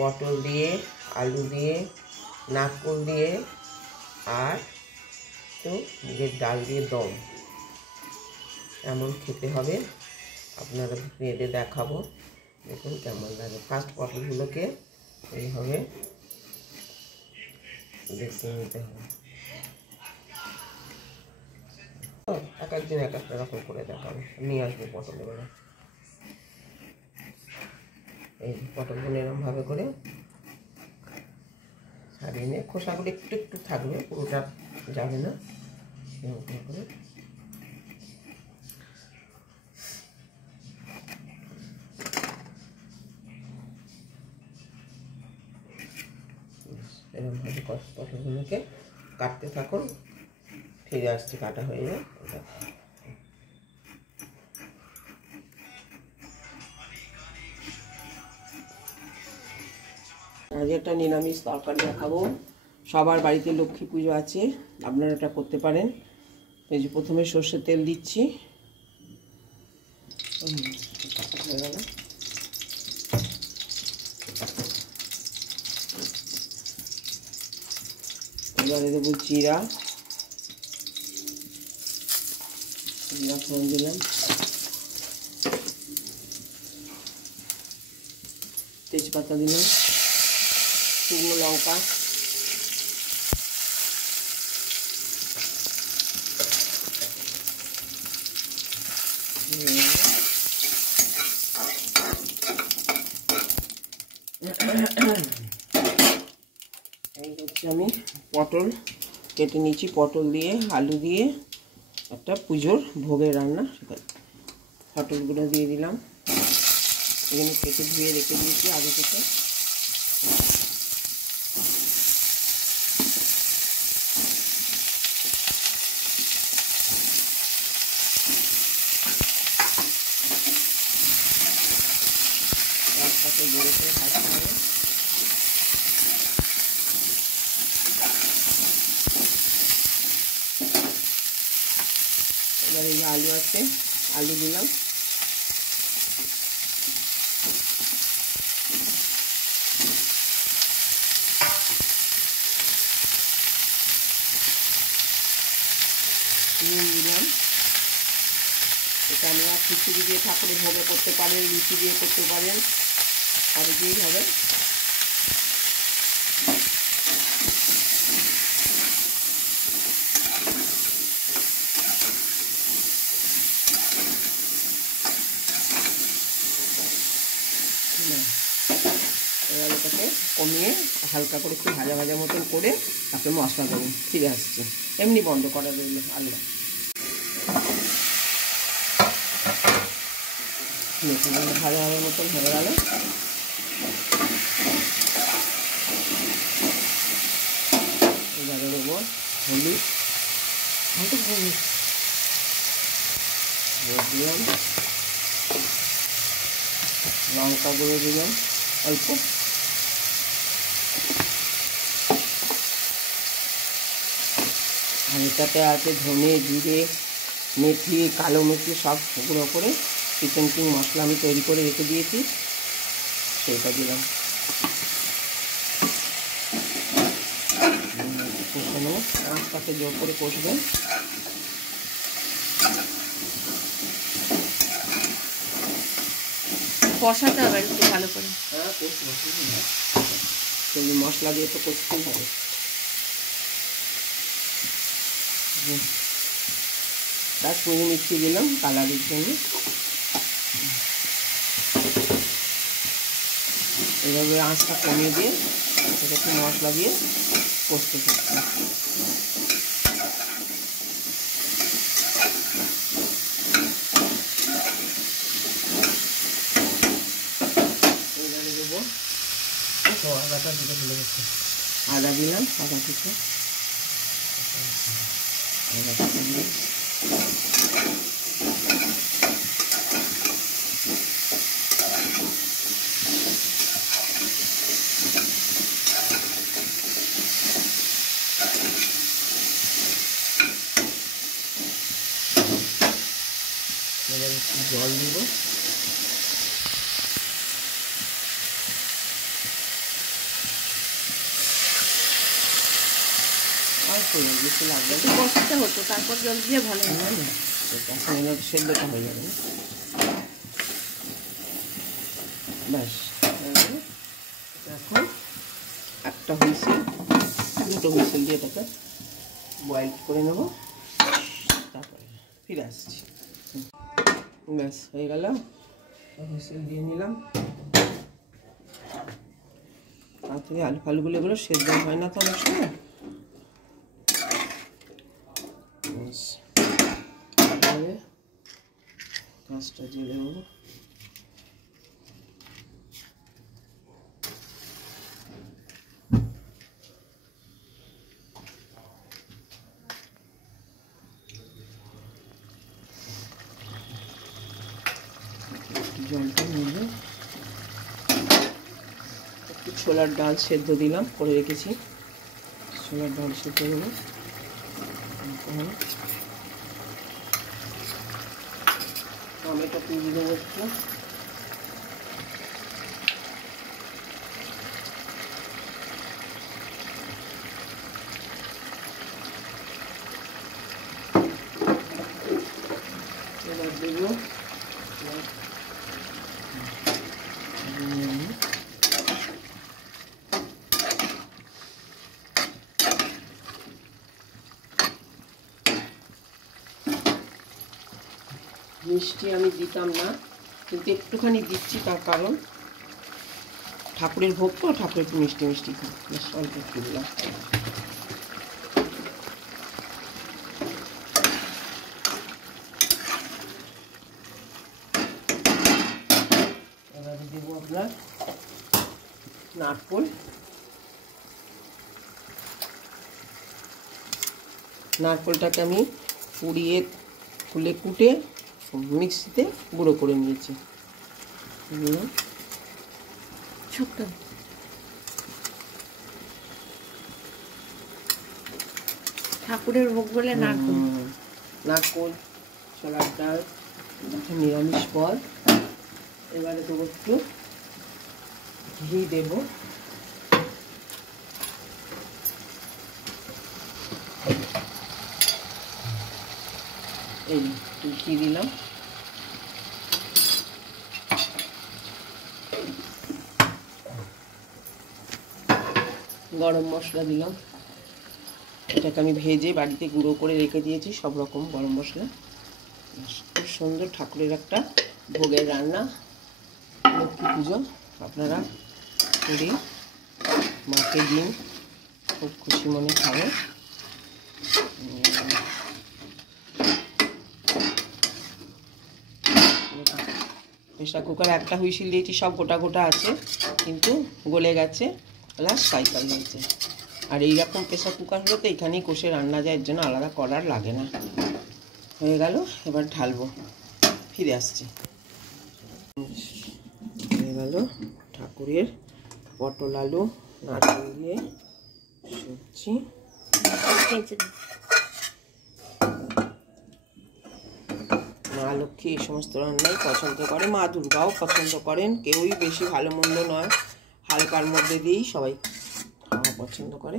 পটল দিয়ে, আলু দিয়ে, নারকেল দিয়ে আর একটু মুগের ডাল দিয়ে দম, এমন খেতে হবে। আপনারা ভেবে দেখাবো, দেখুন কেমন লাগে। ফার্স্ট পটলগুলোকে এইভাবে দেখে নিতে হবে। এক একদিন এক একটা রকম করে দেখাবে, নিয়ে আসবে পটলগুলো। এই পটলগুলো এরকমভাবে করে ছাড়িয়ে নিয়ে, খোসাগুলো একটু একটু থাকবে, পুরোটা যাবে না। এরকম করে এরকমভাবে পটলগুলোকে কাটতে থাকুন। ফিরে আসছি কাটা হয়ে যায়। আজ একটা নিরামিষ তরকারি দেখাবো। সবার বাড়িতে লক্ষ্মী পুজো আছে, আপনারা এটা করতে পারেন। এই যে প্রথমে সর্ষের তেল দিচ্ছি, হয়ে গেল। এবারে দেবো জিরা, জিরা ফোড়ন দিলাম, তেজপাতা দিলাম, শুকনো লঙ্কা, এই হচ্ছে আমি পটল কেটে নিয়েছি, পটল দিয়ে আলু দিয়ে একটা পুজোর ভোগের রান্না। পটলগুলো দিয়ে দিলাম, এখানে কেটে ধুয়ে রেখে দিয়েছি আগে থেকে। একসাথে জোরে করে ভাজতে হবে। এবার এই যে আলু আছে, আলু দিলাম, নুন দিলাম। এটা আপনারা খিচুড়ি দিয়ে ঠাকুরের ভোগে করতে পারেন, লুচি দিয়ে করতে পারেন, সবই দিয়েই হবে। এবার এটাকে কমিয়ে হালকা করে একটু ভাজা ভাজা মতন করে তারপরে মশলা দেবো। ফিরে আসছে, এমনি বন্ধ করা রইল আলু। ভাজা ভাজা মতন হয়ে গেল। এবারে দেবো হলুদ, দিলাম, লঙ্কা গুঁড়ো দিলাম অল্প, আর এটাতে আছে ধনে, জিরে, মেথি, কালো মেথি সব গুঁড়ো করে চিকেন কিং মশলা আমি তৈরি করে রেখে দিয়েছি, সেইটা দিলাম। কষে নেব, আঁচটাকে জোর করে কষবেন। কষাতে হবে একটু ভালো করে। হ্যাঁ, কষবো, মশলা দিয়ে তো কষতেই হবে। কাশ্মীরি মিষ্টি দিলাম কালারের জন্য। এভাবে আঁচটা কমিয়ে দিয়ে একটু মশলা দিয়ে কষতে থাকছি। এবারে দেবো আদাটা দিতে ভুলে গেছি, আদা দিলাম, আদা থেকে আদাটা দিয়ে জল দিব। বেশি লাগবে একটু কষতে হতো, তারপর জল দিয়ে ভালো না হয়। না, এখন এবার সেদ্ধটা হয়ে যাবে না। ব্যাস এখন একটা হুইসেল, দুটো হুইসেল দিয়ে এটাকে বয়েল করে নেব, তারপরে ফিরে আসছি। ব্যাস হয়ে গেল, হুইসেল দিয়ে নিলাম। তাড়াতাড়ি আলু ফালুগুলো এগুলো সেদ্ধ হয় না তো অনেক সময়। গাছটা জেলে নেব। জলটা নিয়ে একটু ছোলার ডাল সেদ্ধ দিলাম, করে রেখেছি। ছোলার ডাল সেদ্ধ দেবো। টমেটো কুচি দেবো একটু। এবার দেবো মিষ্টি। আমি দিতাম না, কিন্তু একটুখানি দিচ্ছি, তার কারণ ঠাকুরের ভোগ তো, ঠাকুর একটু মিষ্টি মিষ্টি খায়, বেশ অল্প একটু দিলাম। এবারে দেবো আপনার নারকোল। নারকোলটাকে আমি পুড়িয়ে ফুলে কুটে মিক্সিতে গুঁড়ো করে নিয়েছি। ছোট্ট ঠাকুরের ভোগ বলে নারকোল। নারকোল, ছোলার ডাল, নিরামিষ পদ। এবারে দেবো একটু ঘি দেবো। এই একটু ঘি দিলাম। গরম মশলা দিলাম, এটাকে আমি ভেজে বাড়িতে গুঁড়ো করে রেখে দিয়েছি, সব রকম গরম মশলা। খুব সুন্দর ঠাকুরের একটা ভোগের রান্না। লক্ষ্মী পুজো আপনারা করে মাকে দিন, খুব খুশি মনে খাবে। প্রেসার কুকারে একটা হুইসেল দিয়েছি, সব গোটা গোটা আছে, কিন্তু গলে গেছে, প্লাস সাইকেল হয়েছে। আর এইরকম প্রেসার কুকার হলে তো এখানেই কষে রান্না যায়, এর জন্য আলাদা করার লাগে না। হয়ে গেল, এবার ঢালবো, ফিরে আসছি। হয়ে গেল ঠাকুরের পটল আলু নারকেল দিয়ে সবজি। মা লক্ষ্মী এই সমস্ত রান্নাই পছন্দ করে, মা দুর্গাও পছন্দ করেন। কেউই বেশি ভালো মন্দ নয়, হালকার মধ্যে দিয়েই সবাই খাওয়া পছন্দ করে।